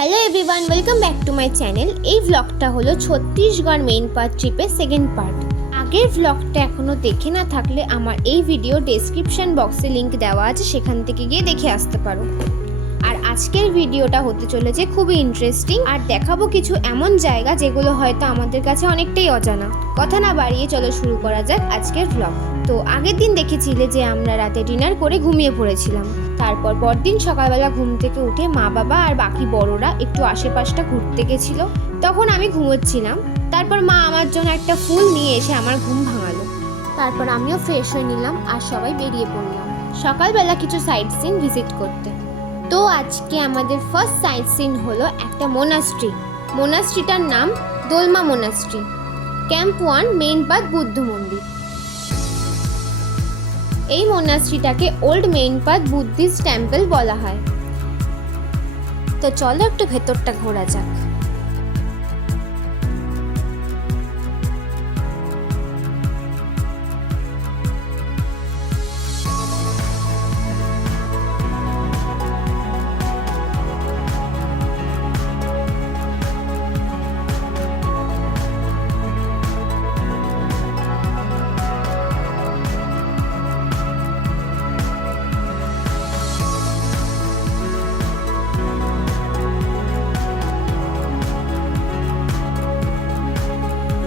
Hello everyone, welcome back to my channel. এই ভ্লগটা হলো Chhattisgarh main part ট্রিপের সেকেন্ড পার্ট। আগের ভ্লগটা এখনও দেখে না থাকলে আমার এই ভিডিও ডেসক্রিপশন বক্সে লিংক দেওয়া আছে, সেখান থেকে গিয়ে দেখে আসতে পারো। আর আজকের ভিডিওটা হতে চলেছে খুবই ইন্টারেস্টিং, আর দেখাবো কিছু এমন জায়গা যেগুলো হয়তো আমাদের কাছে অনেকটাই অজানা। কথা না বাড়িয়ে চলো শুরু করা যাক আজকের ভ্লগ। তো আগের দিন দেখেছিলে যে আমরা রাতে ডিনার করে ঘুমিয়ে পড়েছিলাম। তারপর পরদিন সকালবেলা ঘুম থেকে উঠে মা বাবা আর বাকি বড়রা একটু আশেপাশটা ঘুরতে গেছিল। তখন আমি ঘুমোচ্ছিলাম। তারপর মা আমার জন্য একটা ফুল নিয়ে এসে আমার ঘুম ভাঙালো। তারপর আমিও ফ্রেশ হয়ে নিলাম আর সবাই বেরিয়ে পড়লাম সকালবেলা কিছু সাইট সিন ভিজিট করতে। তো আজকে আমাদের ফার্স্ট সাইট সিন হলো একটা মোনাস্ট্রি। মোনাস্ট্রিটার নাম Dolma monastery, camp 1, Mainpat বুদ্ধ মন্দির। এই মোনাস্ট্রিটাকে old Mainpat Buddhist temple বলা হয়। তো চলো একটু ভেতরটা ঘোরা যাক।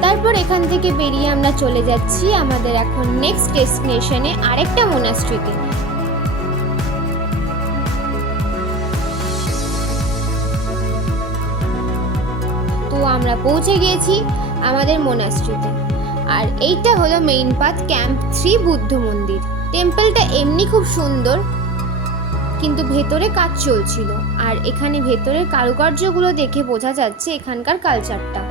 তারপর এখান থেকে বেরিয়ে আমরা চলে যাচ্ছি আমাদের এখন নেক্সট ডেস্টিনেশনে, আরেকটা মোনাস্ট্রিতে। তো আমরা পৌঁছে গিয়েছি আমাদের মোনাস্ট্রিতে, আর এইটা হলো মেইন পাথ ক্যাম্প 3 বুদ্ধ মন্দির। টেম্পলটা এমনি খুব সুন্দর, কিন্তু ভেতরে কাজ চলছিল, আর এখানে ভেতরের কারুকার্যগুলো দেখে বোঝা যাচ্ছে এখানকার কালচারটা।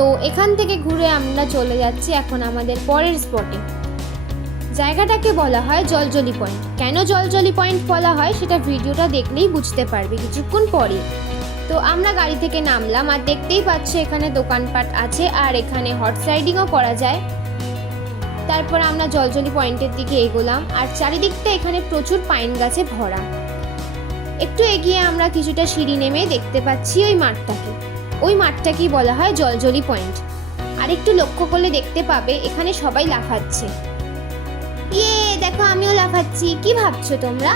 তো এখান থেকে ঘুরে আমরা চলে যাচ্ছি এখন আমাদের পরের স্পটে। জায়গাটাকে বলা হয় জলজলি পয়েন্ট। কেন জলজলি পয়েন্ট বলা হয় সেটা ভিডিওটা দেখলেই বুঝতে পারবে কিছুক্ষণ পরে। তো আমরা গাড়ি থেকে নামলাম, আর দেখতেই পাচ্ছ এখানে দোকানপাট আছে, আর এখানে হর্স রাইডিংও করা যায়। তারপর আমরা জলজলি পয়েন্টের দিকে এগোলাম, আর চারিদিকটা এখানে প্রচুর পাইন গাছে ভরা। একটু এগিয়ে আমরা কিছুটা সিঁড়ি নেমে দেখতে পাচ্ছি ওই মাঠটাকে। ওই মাঠটাকেই বলা হয় জলজলি পয়েন্ট। আর একটু লক্ষ্য করলে দেখতে পাবে এখানে সবাই লাফাচ্ছে। ইয়ে দেখো, আমিও লাফাচ্ছি। কি ভাবছো তোমরা?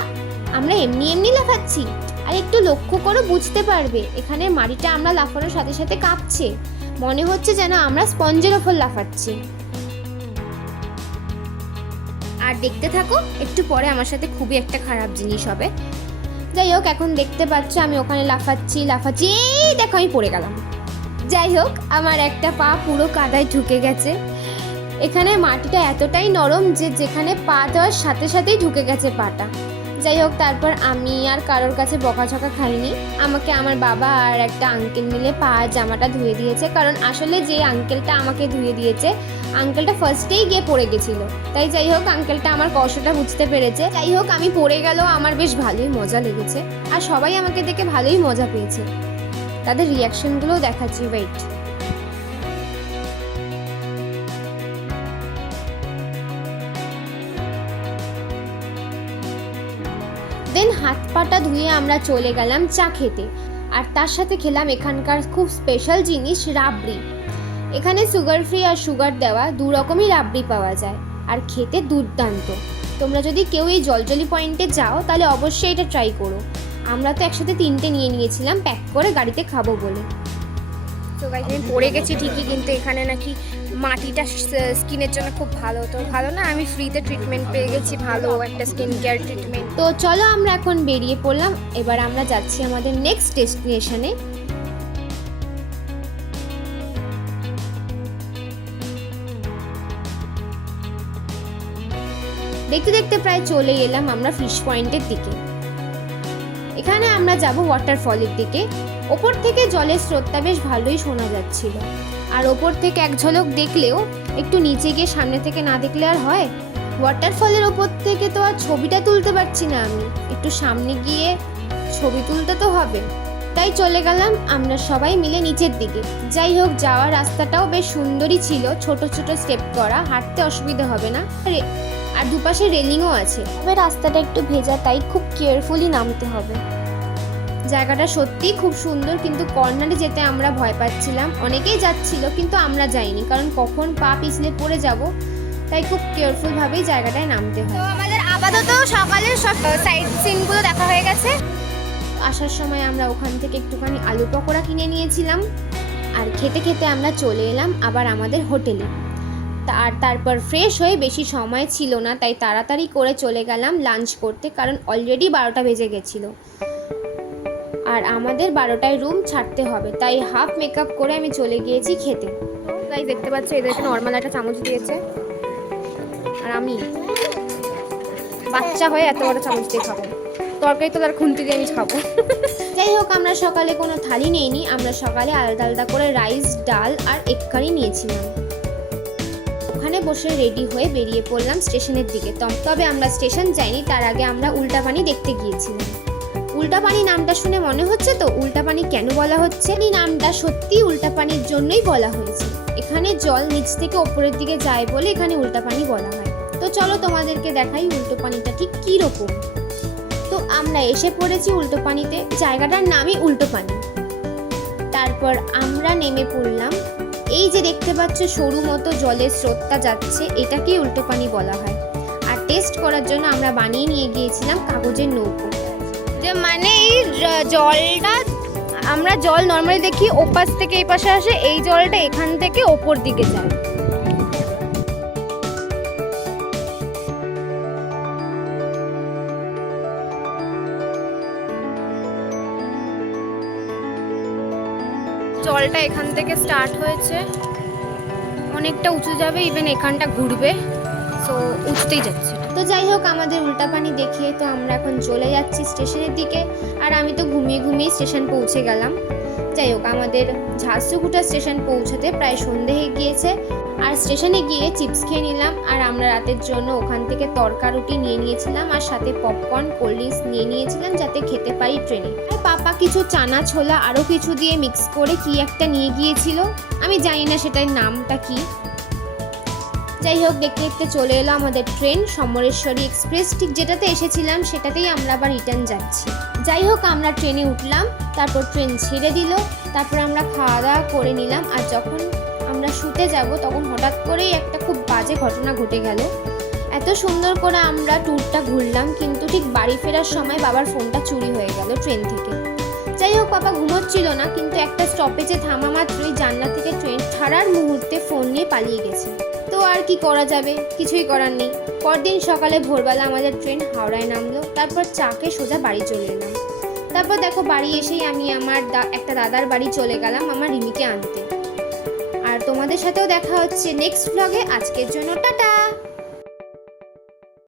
আমরা এমনি এমনি লাফাচ্ছি? আর একটু লক্ষ্য করো, বুঝতে পারবে এখানে মাটিটা আমরা লাফানোর সাথে সাথে কাঁপছে। মনে হচ্ছে যেন আমরা স্পঞ্জের ওপর লাফাচ্ছি। আর দেখতে থাকো, একটু পরে আমার সাথে খুবই একটা খারাপ জিনিস হবে। যাই হোক, এখন দেখতে পাচ্ছ আমি ওখানে লাফাচ্ছি। এই দেখো আমি পড়ে গেলাম। যাই হোক, আমার একটা পা পুরো কাদায় ঢুকে গেছে। এখানে মাটিটা এতটাই নরম যে যেখানে পা দেওয়ার সাথে সাথেই ঢুকে গেছে পাটা। যাই হোক, তারপর আমি আর কারোর কাছে বকাঝকা খাইনি। আমাকে আমার বাবা আর একটা আঙ্কেল মিলে পা জামাটা ধুয়ে দিয়েছে, কারণ আসলে যে আঙ্কেলটা আমাকে ধুয়ে দিয়েছে, আঙ্কেলটা ফার্স্টেই গিয়ে পড়ে গেছিলো। তাই যাই হোক, আঙ্কেলটা আমার কষ্টটা বুঝতে পেরেছে। যাই হোক, আমি পড়ে গেলেও আমার বেশ ভালোই মজা লেগেছে, আর সবাই আমাকে দেখে ভালোই মজা পেয়েছে। তাদের রিয়াকশনগুলোও দেখাচ্ছি, ওয়েট। দেন হাত পাটা ধুয়ে আমরা চলে গেলাম চা খেতে, আর তার সাথে খেলাম এখানকার খুব স্পেশাল জিনিস রাবড়ি। এখানে সুগার ফ্রি আর সুগার দেওয়া দু রকমই রাবড়ি পাওয়া যায়, আর খেতে দুর্দান্ত। তোমরা যদি কেউ এই জলজলি পয়েন্টে যাও তাহলে অবশ্যই এটা ট্রাই করো। আমরা তো একসাথে 3টে নিয়ে নিয়েছিলাম প্যাক করে গাড়িতে খাবো বলে। তো গাইস, আমি পড়ে গেছি ঠিকই, কিন্তু এখানে নাকি মাটিটা স্কিনের জন্য খুব ভালো। তো ভালো না, আমি ফ্রিতে ট্রিটমেন্ট পেয়ে গেছি, ভালো একটা স্কিন কেয়ার ট্রিটমেন্ট। তো চলো আমরা এখন বেরিয়ে পড়লাম। এবার আমরা যাচ্ছি আমাদের নেক্সট ডেস্টিনেশনে। দেখতে দেখতে প্রায় চলে এলাম আমরা ফিশ পয়েন্টের দিকে। এখানে আমরা যাব ওয়াটারফলের দিকে। ওপর থেকে জলের স্রোতটা বেশ ভালোই শোনা যাচ্ছিল, আর ওপর থেকে এক ঝলক দেখলেও একটু নিচে গিয়ে সামনে থেকে না দেখলে আর হয়। ওয়াটারফলের ওপর থেকে তো আর ছবিটা তুলতে পারছি না আমি, একটু সামনে গিয়ে ছবি তুলতে তো হবে। তাই চলে গেলাম আমরা সবাই মিলে নিচের দিকে। যাই হোক, যাওয়ার রাস্তাটাও বেশ সুন্দরই ছিল, ছোট ছোট স্টেপ করা, হাঁটতে অসুবিধা হবে না, আর দুপাশে রেলিংও আছে। তবে রাস্তাটা একটু ভেজা, তাই খুব কেয়ারফুলি নামতে হবে। জায়গাটা সত্যিই খুব সুন্দর, কিন্তু কর্নারে যেতে আমরা ভয় পাচ্ছিলাম। অনেকেই যাচ্ছিল কিন্তু আমরা যাইনি, কারণ কখন পা পিছলে পড়ে যাব, তাই খুব কেয়ারফুলভাবেই জায়গাটায় নামতে হয়। তো আমাদের আপাতত সকালের সব সাইড সিনগুলো দেখা হয়ে গেছে। আসার সময় আমরা ওখান থেকে একটুখানি আলু পকোড়া কিনে নিয়েছিলাম, আর খেতে খেতে আমরা চলে এলাম আবার আমাদের হোটেলে। তারপর ফ্রেশ হয়ে বেশি সময় ছিল না, তাই তাড়াতাড়ি করে চলে গেলাম লাঞ্চ করতে, কারণ অলরেডি 12টা বেজে গেছিলো আর আমাদের 12টায় রুম ছাড়তে হবে, তাই হাফ মেকআপ করে আমি চলে গিয়েছি খেতে। গাইস দেখতে পাচ্ছ, এদেরকে নর্মাল একটা চামচ দিয়েছে, আর আমি বাচ্চা হয়ে এত বড় চামচ দিয়ে খাবো। তরকারি তো তার খুন্তি দিয়ে আমি খাবো। যাই হোক, আমরা সকালে কোনো থালি নেইনি, আমরা সকালে আলাদা আলাদা করে রাইস, ডাল আর এগ কারি নিয়েছিলাম। ওখানে বসে রেডি হয়ে বেরিয়ে পড়লাম স্টেশনের দিকে। তবে আমরা স্টেশন যাইনি, তার আগে আমরা উল্টাপানি দেখতে গিয়েছিলাম। উল্টাপানি নামটা শুনে মনে হচ্ছে তো উল্টাপানি কেন বলা হচ্ছে? এই নামটা সত্যি উল্টাপানির জন্যই বলা হয়েছে। এখানে জল নিচ থেকে ওপরের দিকে যায় বলে এখানে উল্টাপানি বলা হয়। তো চলো তোমাদেরকে দেখাই উল্টোপানিটা ঠিক কী রকম। তো আমরা এসে পড়েছি উল্টোপানিতে, জায়গাটার নামই উল্টোপানি। তারপর আমরা নেমে পড়লাম। এই যে দেখতে পাচ্ছ সরু মতো জলের স্রোতটা যাচ্ছে, এটাকেই উল্টোপানি বলা হয়। আর টেস্ট করার জন্য আমরা বানিয়ে নিয়ে গিয়েছিলাম কাগজের নৌকো। যে মানে এই জলটা, আমরা জল নর্মালি দেখি ওপাশ থেকে এই পাশে আসে, এই জলটা এখান থেকে ওপর দিকে যায়। জলটা এখান থেকে স্টার্ট হয়েছে, অনেকটা উঁচু যাবে, ইভেন এখানটা ঘুরবে, সো উঠতেই যাচ্ছে। তো যাই হোক, আমাদের উল্টাপানি দেখে তো আমরা এখন চলে যাচ্ছি স্টেশনের দিকে, আর আমি তো ঘুমিয়ে ঘুমিয়ে স্টেশন পৌঁছে গেলাম। যাই হোক, আমাদের ঝাড়সুগুড়া স্টেশন পৌঁছাতে প্রায় সন্ধে হয়ে গিয়েছে, আর স্টেশনে গিয়ে চিপস খেয়ে নিলাম। আর আমরা রাতের জন্য ওখান থেকে তড়কা রুটি নিয়ে নিয়েছিলাম, আর সাথে পপকর্ন, কোল্ড ড্রিঙ্কস নিয়ে নিয়েছিলাম যাতে খেতে পারি ট্রেনে। আর পাপা কিছু চানা ছোলা আরও কিছু দিয়ে মিক্স করে কি একটা নিয়ে গিয়েছিল, আমি জানি না সেটার নামটা কি। যাই হোক, দেখতে দেখতে চলে এলো আমাদের ট্রেন সমরেশ্বরী এক্সপ্রেস। ঠিক যেটাতে এসেছিলাম সেটাতেই আমরা আবার রিটার্ন যাচ্ছি। যাই হোক, আমরা ট্রেনে উঠলাম, তারপর ট্রেন ছেড়ে দিল, তারপর আমরা খাওয়া দাওয়া করে নিলাম। আর যখন আমরা শুতে যাব তখন হঠাৎ করেই একটা খুব বাজে ঘটনা ঘটে গেল। এত সুন্দর করে আমরা ট্যুরটা ঘুরলাম, কিন্তু ঠিক বাড়ি ফেরার সময় বাবার ফোনটা চুরি হয়ে গেল ট্রেন থেকে। যাই হোক, বাবা ঘুমোচ্ছিল না, কিন্তু একটা স্টপেজে থামা মাত্রই জানলা থেকে ট্রেন ছাড়ার মুহূর্তে ফোন নিয়ে পালিয়ে গেছে। তো আর কি করা যাবে, কিছুই করার নেই। পরদিন সকালে ভোরবেলা আমাদের ট্রেন হাওড়ায় নামলো, তারপর চাকে সোজা বাড়ি চলে এলাম। তারপর দেখো, বাড়ি এসেই আমি আমার একটা দাদার বাড়ি চলে গেলাম আমার রিমিকে আনতে। আর তোমাদের সাথেও দেখা হচ্ছে নেক্সট ব্লগে। আজকের জন্য টাটা।